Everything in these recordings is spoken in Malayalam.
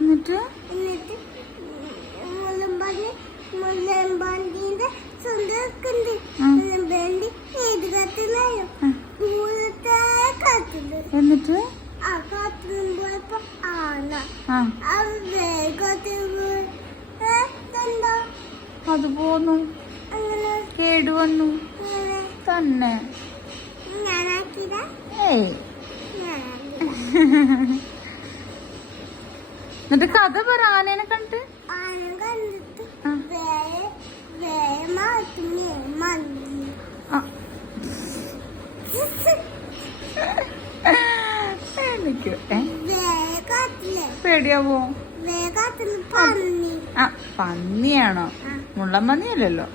എന്നിട്ട് എന്നിട്ട് അത് പോന്നു കേടുവന്നു തന്നെ. ഏയ് എന്നിട്ട് കഥ പറ ആനേനെ കണ്ടിട്ട്. എനിക്ക് പേടിയാവോ? പന്നിയാണോ? മുള്ളൻ പന്നിയല്ലല്ലോ.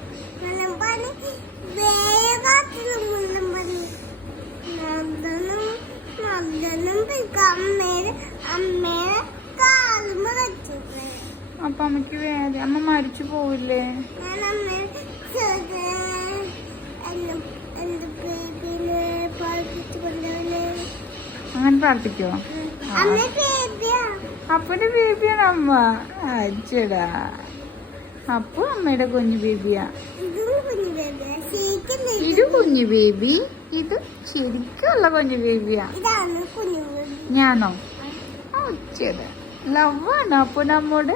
അപ്പൊ അമ്മക്ക് വേദന, അമ്മ മരിച്ചു പോവില്ലേ? അങ്ങനെ പ്രാർത്ഥിക്കോ? അപ്പന്റെ ബേബിയാണ് അമ്മ. അച്ഛടാ, അപ്പൊ അമ്മയുടെ കുഞ്ഞു ബേബിയാ. ഇത് കുഞ്ഞു ബേബി, ഇത് ശരിക്കുള്ള കുഞ്ഞു ബേബിയാ. ഞാനോ? അച്ഛടാ, ലവാണോ അപ്പൊ നമ്മോട്?